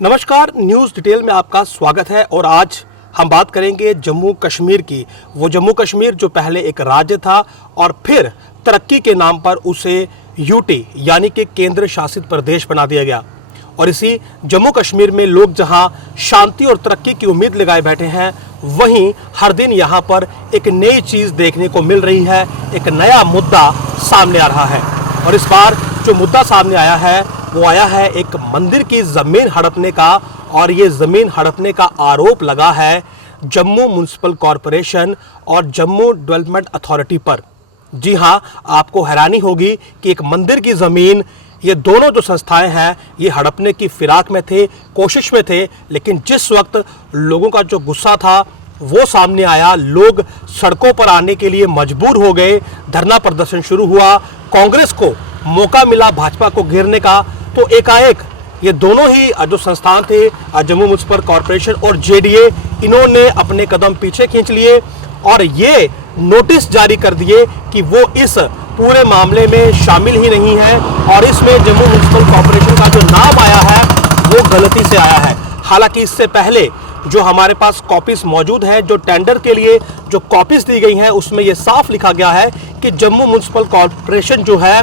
नमस्कार, news detail में आपका स्वागत है। और आज हम बात करेंगे जम्मू कश्मीर की। वो जम्मू कश्मीर जो पहले एक राज्य था और फिर तरक्की के नाम पर उसे यूटी यानी कि केंद्र शासित प्रदेश बना दिया गया। और इसी जम्मू कश्मीर में लोग जहां शांति और तरक्की की उम्मीद लगाए बैठे हैं, वहीं हर दिन यहां पर एक नई चीज़ देखने को मिल रही है, एक नया मुद्दा सामने आ रहा है। और इस बार जो मुद्दा सामने आया है वो आया है एक मंदिर की ज़मीन हड़पने का। और ये ज़मीन हड़पने का आरोप लगा है जम्मू म्युनिसिपल कॉरपोरेशन और जम्मू डेवलपमेंट अथॉरिटी पर। जी हाँ, आपको हैरानी होगी कि एक मंदिर की ज़मीन ये दोनों जो संस्थाएं हैं ये हड़पने की फिराक में थे, कोशिश में थे। लेकिन जिस वक्त लोगों का जो गुस्सा था वो सामने आया, लोग सड़कों पर आने के लिए मजबूर हो गए, धरना प्रदर्शन शुरू हुआ, कांग्रेस को मौका मिला भाजपा को घेरने का, तो एकाएक ये दोनों ही जो संस्थान थे, जम्मू म्युनिसिपल कॉरपोरेशन और जेडीए, इन्होंने अपने कदम पीछे खींच लिए और ये नोटिस जारी कर दिए कि वो इस पूरे मामले में शामिल ही नहीं है और इसमें जम्मू म्युनिसिपल कॉरपोरेशन का जो नाम आया है वो गलती से आया है। हालांकि इससे पहले जो हमारे पास कॉपीज मौजूद हैं, जो टेंडर के लिए जो कॉपीज दी गई हैं, उसमें ये साफ लिखा गया है कि जम्मू म्युनिसिपल कॉरपोरेशन जो है,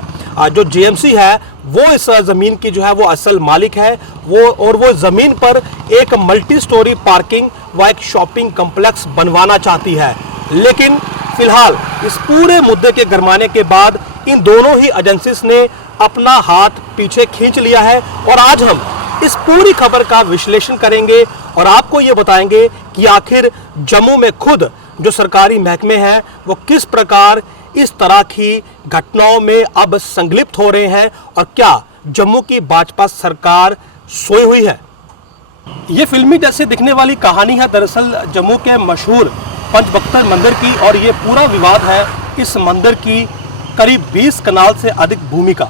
जो जेएमसी है, वो इस ज़मीन की जो है वो असल मालिक है। वो ज़मीन पर एक मल्टी स्टोरी पार्किंग व एक शॉपिंग कम्प्लेक्स बनवाना चाहती है। लेकिन फिलहाल इस पूरे मुद्दे के गरमाने के बाद इन दोनों ही एजेंसीज ने अपना हाथ पीछे खींच लिया है। और आज हम इस पूरी खबर का विश्लेषण करेंगे और आपको ये बताएंगे कि आखिर जम्मू में खुद जो सरकारी महकमे हैं वो किस प्रकार इस तरह की घटनाओं में अब संलिप्त हो रहे हैं और क्या जम्मू की भाजपा सरकार सोई हुई है। ये फिल्मी जैसे दिखने वाली कहानी है दरअसल जम्मू के मशहूर पंचबख्तर मंदिर की। और ये पूरा विवाद है इस मंदिर की करीब 20 कनाल से अधिक भूमि का।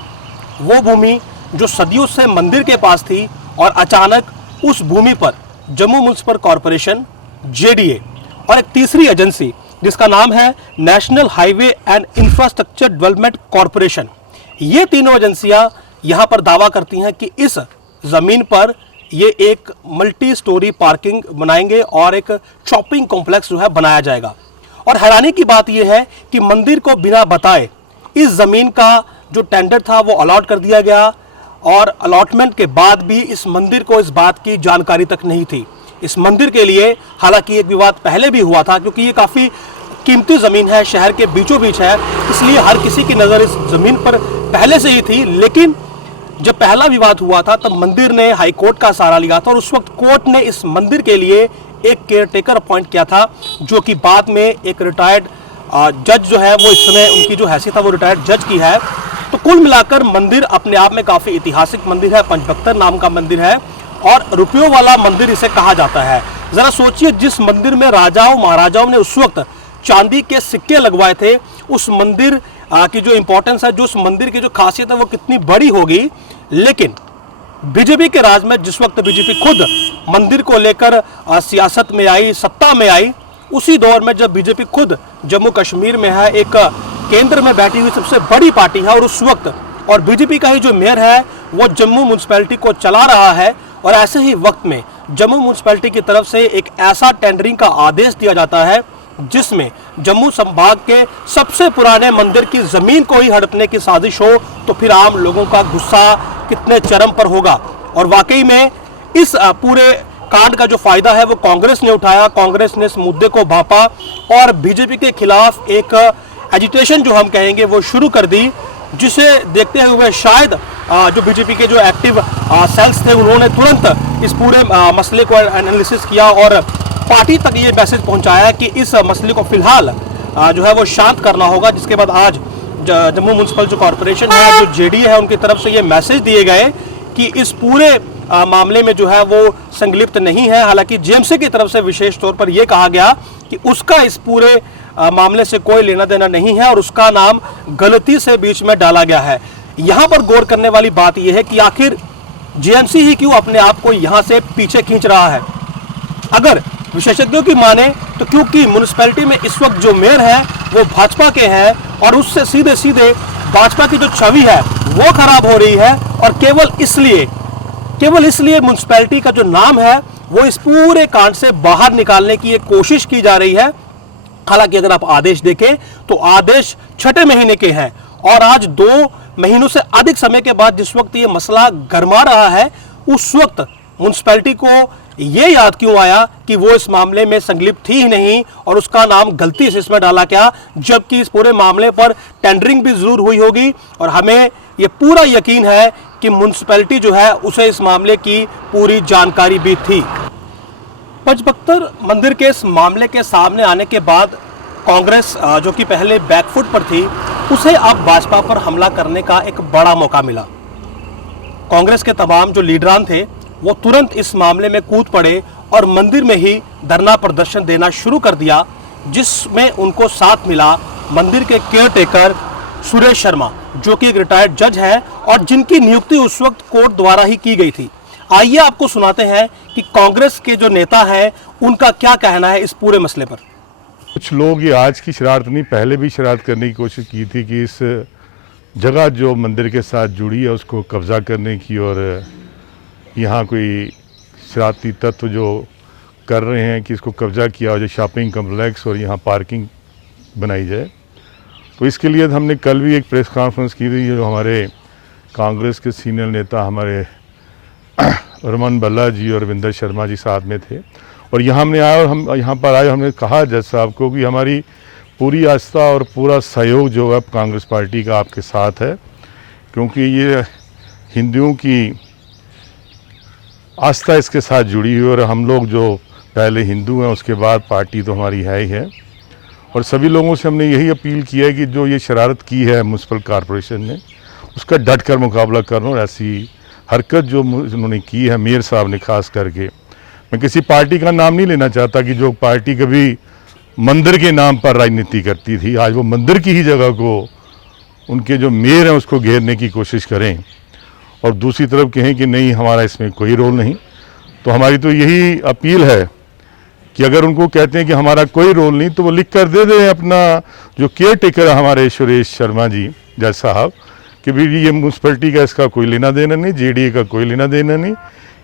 वो भूमि जो सदियों से मंदिर के पास थी और अचानक उस भूमि पर जम्मू म्युनिसिपल कॉरपोरेशन, जेडीए और एक तीसरी एजेंसी जिसका नाम है national highway and infrastructure development corporation, ये तीनों एजेंसियां यहां पर दावा करती हैं कि इस ज़मीन पर ये एक मल्टी स्टोरी पार्किंग बनाएंगे और एक शॉपिंग कॉम्प्लेक्स जो है बनाया जाएगा। और हैरानी की बात यह है कि मंदिर को बिना बताए इस ज़मीन का जो टेंडर था वो अलॉट कर दिया गया और अलॉटमेंट के बाद भी इस मंदिर को इस बात की जानकारी तक नहीं थी। इस मंदिर के लिए हालांकि एक विवाद पहले भी हुआ था क्योंकि ये काफ़ी कीमती ज़मीन है, शहर के बीचों बीच है, इसलिए हर किसी की नज़र इस ज़मीन पर पहले से ही थी। लेकिन जब पहला विवाद हुआ था तब मंदिर ने हाई कोर्ट का सहारा लिया था और उस वक्त कोर्ट ने इस मंदिर के लिए एक केयरटेकर अपॉइंट किया था, जो कि बाद में एक रिटायर्ड जज जो है वो इस समय उनकी जो हैसियत है वो रिटायर्ड जज की है। तो कुल मिलाकर मंदिर अपने आप में काफ़ी ऐतिहासिक मंदिर है, पंचबख्तर नाम का मंदिर है और रुपयों वाला मंदिर इसे कहा जाता है। ज़रा सोचिए, जिस मंदिर में राजाओं महाराजाओं ने उस वक्त चांदी के सिक्के लगवाए थे, उस मंदिर की जो इंपॉर्टेंस है, जो उस मंदिर की जो खासियत है वो कितनी बड़ी होगी। लेकिन बीजेपी के राज में जिस वक्त बीजेपी खुद मंदिर को लेकर सियासत में आई, सत्ता में आई, उसी दौर में जब बीजेपी खुद जम्मू कश्मीर में है, एक केंद्र में बैठी हुई सबसे बड़ी पार्टी है और उस वक्त और बीजेपी का ही जो मेयर है वो जम्मू म्युनिसिपैलिटी को चला रहा है। और ऐसे ही वक्त में जम्मू म्युनिसिपैलिटी की तरफ से एक ऐसा टेंडरिंग का आदेश दिया जाता है जिसमें जम्मू संभाग के सबसे पुराने मंदिर की ज़मीन को ही हड़पने की साजिश हो, तो फिर आम लोगों का गुस्सा कितने चरम पर होगा। और वाकई में इस पूरे कांड का जो फायदा है वो कांग्रेस ने उठाया। कांग्रेस ने इस मुद्दे को भांपा और बीजेपी के खिलाफ एक एजिटेशन जो हम कहेंगे वो शुरू कर दी, जिसे देखते हुए शायद जो बीजेपी के जो एक्टिव सेल्स थे उन्होंने तुरंत इस पूरे मसले को एनालिसिस किया और पार्टी तक ये मैसेज पहुंचाया कि इस मसले को फिलहाल जो है वो शांत करना होगा। जिसके बाद आज जम्मू म्युनिसिपल जो कॉरपोरेशन है, जो जेडीए है, उनकी तरफ से ये मैसेज दिए गए कि इस पूरे मामले में जो है वो संलिप्त नहीं है। हालांकि जेएमसी की तरफ से विशेष तौर पर यह कहा गया कि उसका इस पूरे मामले से कोई लेना देना नहीं है और उसका नाम गलती से बीच में डाला गया है। यहाँ पर गौर करने वाली बात यह है कि आखिर जेएमसी ही क्यों अपने आप को यहाँ से पीछे खींच रहा है। अगर विशेषज्ञों की माने तो क्योंकि म्युनिसिपैलिटी में इस वक्त जो मेयर है वो भाजपा के हैं और उससे सीधे सीधे भाजपा की जो छवि है वो खराब हो रही है और केवल इसलिए केवल इसलिए म्युनिसिपैलिटी का जो नाम है वो इस पूरे कांड से बाहर निकालने की एक कोशिश की जा रही है। हालांकि अगर आप आदेश देखें तो आदेश 6ठे महीने के हैं और आज 2 महीनों से अधिक समय के बाद जिस वक्त ये मसला गरमा रहा है, उस वक्त म्युनिसिपैलिटी को ये याद क्यों आया कि वो इस मामले में संलिप्त थी ही नहीं और उसका नाम गलती से इसमें डाला क्या, जबकि इस पूरे मामले पर टेंडरिंग भी जरूर हुई होगी और हमें ये पूरा यकीन है कि म्युनिसिपैलिटी जो है उसे इस मामले की पूरी जानकारी भी थी। पंचबख्तर मंदिर के इस मामले के सामने आने के बाद कांग्रेस जो कि पहले बैकफुट पर थी, उसे अब भाजपा पर हमला करने का एक बड़ा मौका मिला। कांग्रेस के तमाम जो लीडरान थे वो तुरंत इस मामले में कूद पड़े और मंदिर में ही धरना प्रदर्शन देना शुरू कर दिया, जिसमें उनको साथ मिला मंदिर के केयरटेकर सुरेश शर्मा, जो कि एक रिटायर्ड जज है और जिनकी नियुक्ति उस वक्त कोर्ट द्वारा ही की गई थी। आइए आपको सुनाते हैं कि कांग्रेस के जो नेता हैं उनका क्या कहना है इस पूरे मसले पर। कुछ लोग ये आज की शरारत नहीं, पहले भी शरारत करने की कोशिश की थी कि इस जगह जो मंदिर के साथ जुड़ी है उसको कब्जा करने की, और यहाँ कोई शरारती तत्व जो कर रहे हैं कि इसको कब्जा किया हो, जो शॉपिंग कम्प्लेक्स और यहाँ पार्किंग बनाई जाए। तो इसके लिए हमने कल भी एक प्रेस कॉन्फ्रेंस की थी, जो हमारे कांग्रेस के सीनियर नेता हमारे रमन बल्ला जी और विंदर शर्मा जी साथ में थे, और यहाँ हमने आया और हम यहाँ पर आए, हमने कहा जज साहब को कि हमारी पूरी आस्था और पूरा सहयोग जो है कांग्रेस पार्टी का आपके साथ है, क्योंकि ये हिंदुओं की आस्था इसके साथ जुड़ी हुई, और हम लोग जो पहले हिंदू हैं उसके बाद पार्टी तो हमारी है ही है। और सभी लोगों से हमने यही अपील की है कि जो ये शरारत की है म्यूनसिपल कॉरपोरेशन ने, उसका डट कर मुकाबला करना, और ऐसी हरकत जो उन्होंने की है मेयर साहब ने खास करके, मैं किसी पार्टी का नाम नहीं लेना चाहता कि जो पार्टी कभी मंदिर के नाम पर राजनीति करती थी, आज वो मंदिर की ही जगह को उनके जो मेयर हैं उसको घेरने की कोशिश करें, और दूसरी तरफ कहें कि नहीं हमारा इसमें कोई रोल नहीं। तो हमारी तो यही अपील है कि अगर उनको कहते हैं कि हमारा कोई रोल नहीं, तो वो लिख कर दे दें अपना जो केयर टेकर है हमारे सुरेश शर्मा जी जज साहब, कि भी ये म्यूनसिपैलिटी का इसका कोई लेना देना नहीं, जेडीए का कोई लेना देना नहीं,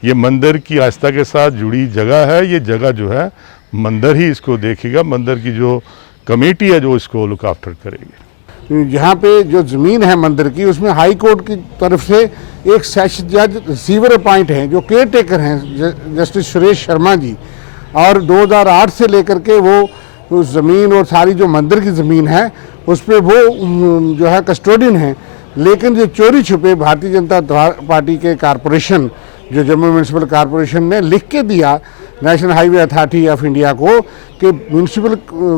ये मंदिर की आस्था के साथ जुड़ी जगह है, ये जगह जो है मंदिर ही इसको देखेगा, मंदिर की जो कमेटी है जो इसको लुक आफ्टर करेगी। यहाँ पे जो ज़मीन है मंदिर की, उसमें हाई कोर्ट की तरफ से एक सेशन जज रिसीवर अपॉइंट हैं जो केयर टेकर हैं जस्टिस सुरेश शर्मा जी, और 2008 से लेकर के वो उस ज़मीन और सारी जो मंदिर की ज़मीन है उस पर वो जो है कस्टोडियन हैं। लेकिन जो चोरी छुपे भारतीय जनता पार्टी के कारपोरेशन, जो जम्मू म्यूनसिपल कॉरपोरेशन ने लिख के दिया national highway authority of India को कि म्यूनसिपल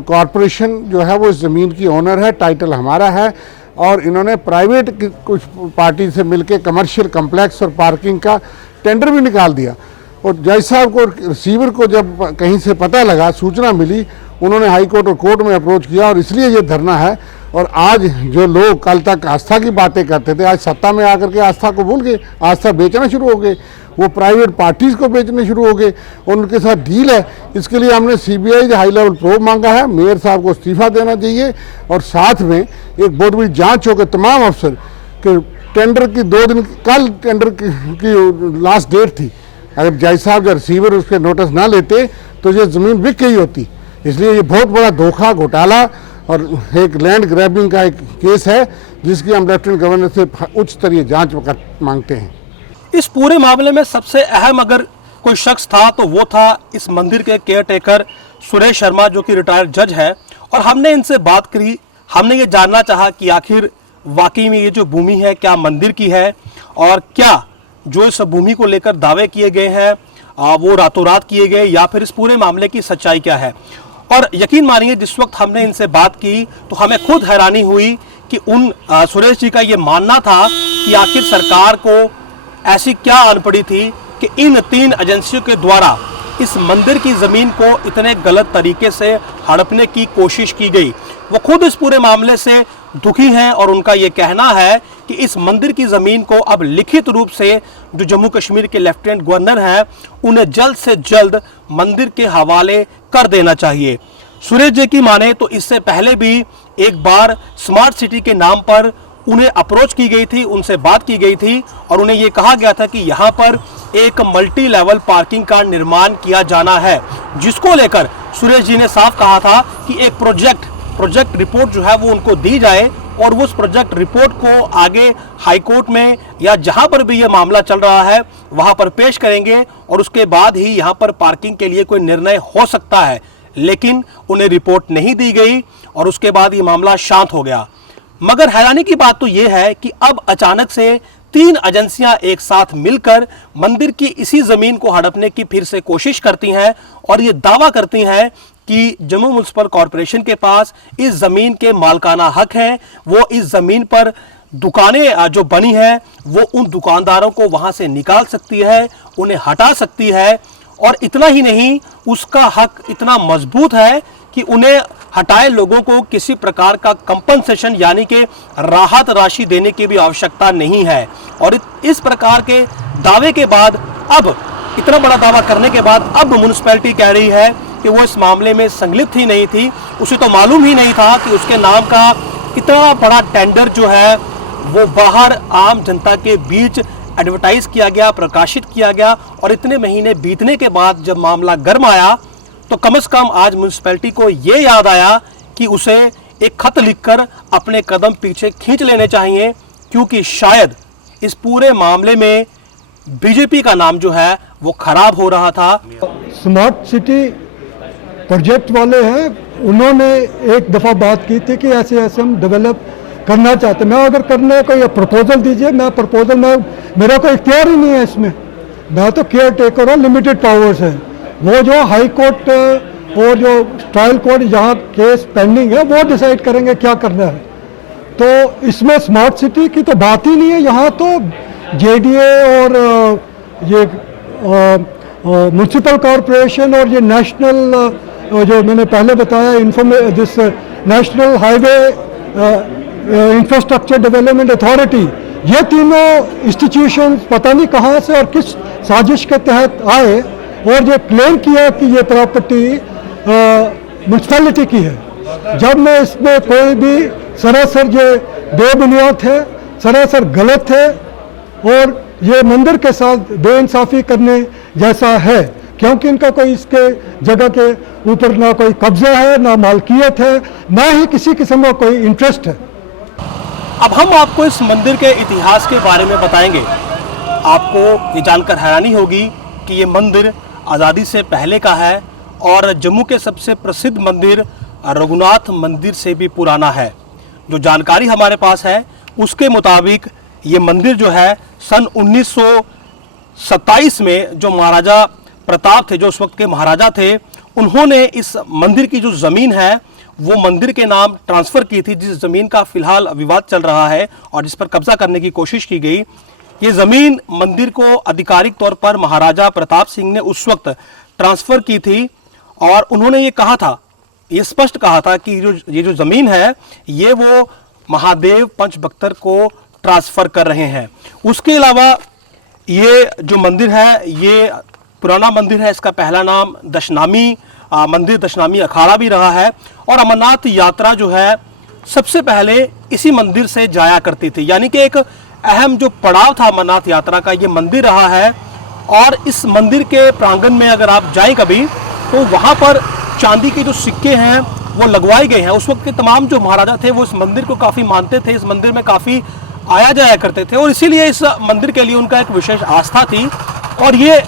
कॉरपोरेशन जो है वो इस ज़मीन की ओनर है, टाइटल हमारा है, और इन्होंने प्राइवेट कुछ पार्टी से मिलके कमर्शियल कम्प्लेक्स और पार्किंग का टेंडर भी निकाल दिया। और जज साहब को, रिसीवर को जब कहीं से पता लगा, सूचना मिली, उन्होंने हाई कोर्ट और कोर्ट में अप्रोच किया, और इसलिए ये धरना है। और आज जो लोग कल तक आस्था की बातें करते थे, आज सत्ता में आकर के आस्था को भूल गए, आस्था बेचना शुरू हो गए, वो प्राइवेट पार्टीज़ को बेचने शुरू हो गए, उनके साथ डील है। इसके लिए हमने सीबीआई हाई लेवल प्रोब मांगा है, मेयर साहब को इस्तीफा देना चाहिए, और साथ में एक बहुत बड़ी जांच हो के तमाम अफसर के टेंडर की 2 दिन, कल टेंडर की लास्ट डेट थी, अगर जज साहब या रिसीवर उसके नोटिस ना लेते तो ये ज़मीन बिक गई होती। इसलिए ये बहुत बड़ा धोखा, घोटाला और एक लैंड ग्रैबिंग का एक केस है, जिसकी हम लेफ्टिनेंट गवर्नर से उच्च स्तरीय जांच मांगते हैं। इस पूरे मामले में सबसे अहम अगर कोई शख्स था तो वो था इस मंदिर के केयर टेकर सुरेश शर्मा, जो कि रिटायर्ड जज है, और हमने इनसे बात करी। हमने ये जानना चाहा कि आखिर वाकई में ये जो भूमि है क्या मंदिर की है, और क्या जो इस भूमि को लेकर दावे किए गए हैं वो रातों रात किए गए, या फिर इस पूरे मामले की सच्चाई क्या है। और यकीन मानिए जिस वक्त हमने इनसे बात की तो हमें खुद हैरानी हुई कि उन सुरेश जी का ये मानना था कि आखिर सरकार को ऐसी क्या आन पड़ी थी कि इन 3 एजेंसियों के द्वारा इस मंदिर की ज़मीन को इतने गलत तरीके से हड़पने की कोशिश की गई। वो खुद इस पूरे मामले से दुखी हैं और उनका ये कहना है कि इस मंदिर की ज़मीन को अब लिखित रूप से जो जम्मू कश्मीर के लेफ्टिनेंट गवर्नर हैं उन्हें जल्द से जल्द मंदिर के हवाले कर देना चाहिए। सुरेश जी की माने तो इससे पहले भी एक बार स्मार्ट सिटी के नाम पर उन्हें अप्रोच की गई थी, उनसे बात की गई थी और उन्हें ये कहा गया था कि यहाँ पर एक मल्टी लेवल पार्किंग का निर्माण किया जाना है, जिसको लेकर सुरेश जी ने साफ कहा था कि एक प्रोजेक्ट रिपोर्ट जो है वो उनको दी जाए और वो उस प्रोजेक्ट रिपोर्ट को आगे हाई कोर्ट में या जहां पर भी ये मामला चल रहा है वहां पर पेश करेंगे और उसके बाद ही यहां पर पार्किंग के लिए कोई निर्णय हो सकता है। लेकिन उन्हें रिपोर्ट नहीं दी गई और उसके बाद ये मामला शांत हो गया। मगर हैरानी की बात तो ये है कि अब अचानक से 3 एजेंसियां एक साथ मिलकर मंदिर की इसी जमीन को हड़पने की फिर से कोशिश करती हैं और ये दावा करती हैं कि जम्मू म्युनिसिपल कॉरपोरेशन के पास इस जमीन के मालकाना हक है। वो इस जमीन पर दुकानें जो बनी हैं वो उन दुकानदारों को वहां से निकाल सकती है, उन्हें हटा सकती है और इतना ही नहीं, उसका हक इतना मजबूत है कि उन्हें हटाए लोगों को किसी प्रकार का कंपनसेशन यानी कि राहत राशि देने की भी आवश्यकता नहीं है। और इस प्रकार के दावे के बाद, अब इतना बड़ा दावा करने के बाद अब म्युनिसिपैलिटी कह रही है कि वो इस मामले में संलिप्त ही नहीं थी, उसे तो मालूम ही नहीं था कि उसके नाम का इतना बड़ा टेंडर जो है वो बाहर आम जनता के बीच एडवर्टाइज किया गया, प्रकाशित किया गया। और इतने महीने बीतने के बाद जब मामला गर्म आया तो कम से कम आज म्युनिसिपैलिटी को ये याद आया कि उसे एक खत लिखकर अपने कदम पीछे खींच लेने चाहिए, क्योंकि शायद इस पूरे मामले में बीजेपी का नाम जो है वो खराब हो रहा था। स्मार्ट सिटी प्रोजेक्ट वाले हैं, उन्होंने एक दफ़ा बात की थी कि ऐसे ऐसे हम डेवलप करना चाहते हैं। मैं अगर करने को ये प्रपोजल दीजिए, मैं प्रपोजल में मेरा कोई इख्तियार ही नहीं है इसमें, मैं तो केयर टेकर और लिमिटेड पावर्स है। वो जो हाई कोर्ट और जो ट्रायल कोर्ट जहाँ केस पेंडिंग है वो डिसाइड करेंगे क्या करना है। तो इसमें स्मार्ट सिटी की तो बात ही नहीं है। यहाँ तो जेडीए और ये म्युनिसिपल कॉरपोरेशन और ये नेशनल जो मैंने पहले बताया this national highway infrastructure development authority, ये तीनों इंस्टीट्यूशन पता नहीं कहाँ से और किस साजिश के तहत आए और ये क्लेम किया कि ये प्रॉपर्टी म्युनिसिपैलिटी की है, जब मैं इसमें कोई भी सरासर ये बेबुनियाद है, सरासर गलत है और ये मंदिर के साथ बेइंसाफ़ी करने जैसा है, क्योंकि इनका कोई इसके जगह के ऊपर ना कोई कब्जा है, ना मालकियत है, ना ही किसी किस्म का कोई इंटरेस्ट है। अब हम आपको इस मंदिर के इतिहास के बारे में बताएंगे। आपको ये जानकर हैरानी होगी कि ये मंदिर आज़ादी से पहले का है और जम्मू के सबसे प्रसिद्ध मंदिर रघुनाथ मंदिर से भी पुराना है। जो जानकारी हमारे पास है उसके मुताबिक ये मंदिर जो है सन 1927 में जो महाराजा प्रताप थे, जो उस वक्त के महाराजा थे, उन्होंने इस मंदिर की जो ज़मीन है वो मंदिर के नाम ट्रांसफ़र की थी, जिस ज़मीन का फिलहाल विवाद चल रहा है और जिस पर कब्जा करने की कोशिश की गई। ये ज़मीन मंदिर को आधिकारिक तौर पर महाराजा प्रताप सिंह ने उस वक्त ट्रांसफ़र की थी और उन्होंने ये कहा था, ये स्पष्ट कहा था कि ये जो ज़मीन है ये वो महादेव पंचभक्तर को ट्रांसफ़र कर रहे हैं। उसके अलावा ये जो मंदिर है ये पुराना मंदिर है, इसका पहला नाम दशनामी मंदिर, दशनामी अखाड़ा भी रहा है और अमरनाथ यात्रा जो है सबसे पहले इसी मंदिर से जाया करती थी, यानी कि एक अहम जो पड़ाव था अमरनाथ यात्रा का ये मंदिर रहा है। और इस मंदिर के प्रांगण में अगर आप जाएं कभी तो वहाँ पर चांदी के जो सिक्के हैं वो लगवाए गए हैं। उस वक्त के तमाम जो महाराजा थे वो इस मंदिर को काफ़ी मानते थे, इस मंदिर में काफ़ी आया जाया करते थे और इसीलिए इस मंदिर के लिए उनका एक विशेष आस्था थी। और ये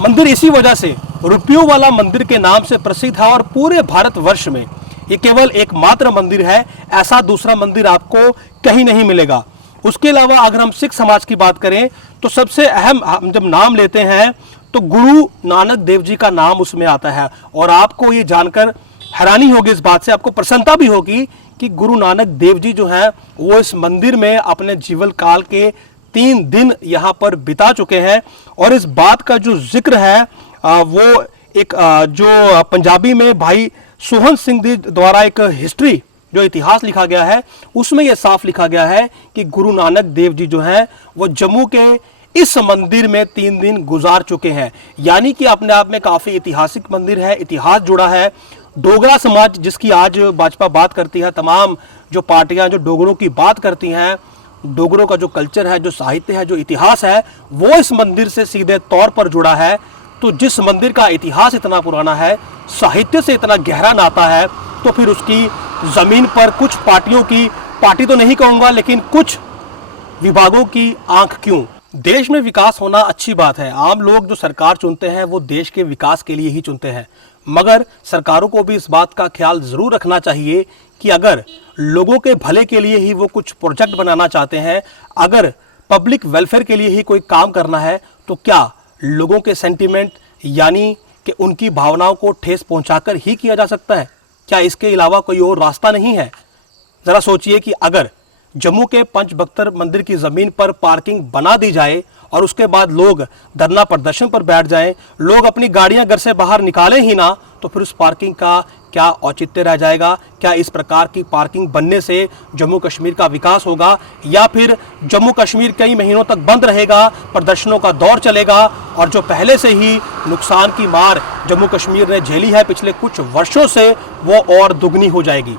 मंदिर इसी वजह से रुपयों वाला मंदिर के नाम से प्रसिद्ध है और पूरे भारतवर्ष में ये केवल एकमात्र मंदिर है, ऐसा दूसरा मंदिर आपको कहीं नहीं मिलेगा। उसके अलावा अगर हम सिख समाज की बात करें तो सबसे अहम, हम जब नाम लेते हैं तो गुरु नानक देव जी का नाम उसमें आता है और आपको ये जानकर हैरानी होगी, इस बात से आपको प्रसन्नता भी होगी कि गुरु नानक देव जी जो हैं वो इस मंदिर में अपने जीवन काल के 3 दिन यहाँ पर बिता चुके हैं। और इस बात का जो जिक्र है वो एक जो पंजाबी में भाई सोहन सिंह जी द्वारा एक हिस्ट्री जो इतिहास लिखा गया है उसमें यह साफ लिखा गया है कि गुरु नानक देव जी जो हैं वो जम्मू के इस मंदिर में 3 दिन गुजार चुके हैं, यानी कि अपने आप में काफ़ी ऐतिहासिक मंदिर है, इतिहास जुड़ा है। डोगरा समाज जिसकी आज भाजपा बात करती है, तमाम जो पार्टियां जो डोगरों की बात करती हैं डोगरों का जो कल्चर है, जो साहित्य है, जो इतिहास है, वो इस मंदिर से सीधे तौर पर जुड़ा है। तो जिस मंदिर का इतिहास इतना पुराना है, साहित्य से इतना गहरा नाता है, तो फिर उसकी ज़मीन पर कुछ पार्टियों की, पार्टी तो नहीं कहूँगा, लेकिन कुछ विभागों की आंख क्यों? देश में विकास होना अच्छी बात है। आम लोग जो सरकार चुनते हैं वो देश के विकास के लिए ही चुनते हैं, मगर सरकारों को भी इस बात का ख्याल ज़रूर रखना चाहिए कि अगर लोगों के भले के लिए ही वो कुछ प्रोजेक्ट बनाना चाहते हैं, अगर पब्लिक वेलफेयर के लिए ही कोई काम करना है, तो क्या लोगों के सेंटिमेंट यानी कि उनकी भावनाओं को ठेस पहुंचाकर ही किया जा सकता है? क्या इसके अलावा कोई और रास्ता नहीं है? ज़रा सोचिए कि अगर जम्मू के पंचबख्तर मंदिर की ज़मीन पर पार्किंग बना दी जाए और उसके बाद लोग धरना प्रदर्शन पर बैठ जाएं, लोग अपनी गाड़ियां घर से बाहर निकालें ही ना, तो फिर उस पार्किंग का क्या औचित्य रह जाएगा? क्या इस प्रकार की पार्किंग बनने से जम्मू कश्मीर का विकास होगा, या फिर जम्मू कश्मीर कई महीनों तक बंद रहेगा, प्रदर्शनों का दौर चलेगा और जो पहले से ही नुकसान की मार जम्मू कश्मीर ने झेली है पिछले कुछ वर्षों से, वो और दुगनी हो जाएगी?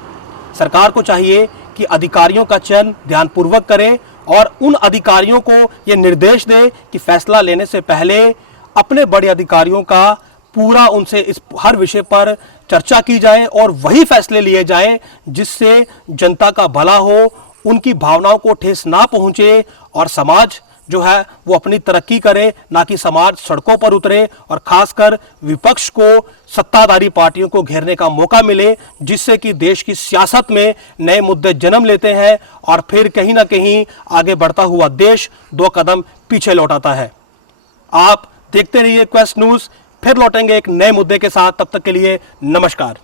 सरकार को चाहिए कि अधिकारियों का चयन ध्यानपूर्वक करे और उन अधिकारियों को ये निर्देश दे कि फैसला लेने से पहले अपने बड़े अधिकारियों का पूरा उनसे इस हर विषय पर चर्चा की जाए और वही फैसले लिए जाएं जिससे जनता का भला हो, उनकी भावनाओं को ठेस ना पहुंचे और समाज जो है वो अपनी तरक्की करे, ना कि समाज सड़कों पर उतरे और खासकर विपक्ष को सत्ताधारी पार्टियों को घेरने का मौका मिले, जिससे कि देश की सियासत में नए मुद्दे जन्म लेते हैं और फिर कहीं ना कहीं आगे बढ़ता हुआ देश 2 कदम पीछे लौटाता है। आप देखते रहिए क्वेस्ट न्यूज़, फिर लौटेंगे एक नए मुद्दे के साथ। तब तक के लिए नमस्कार।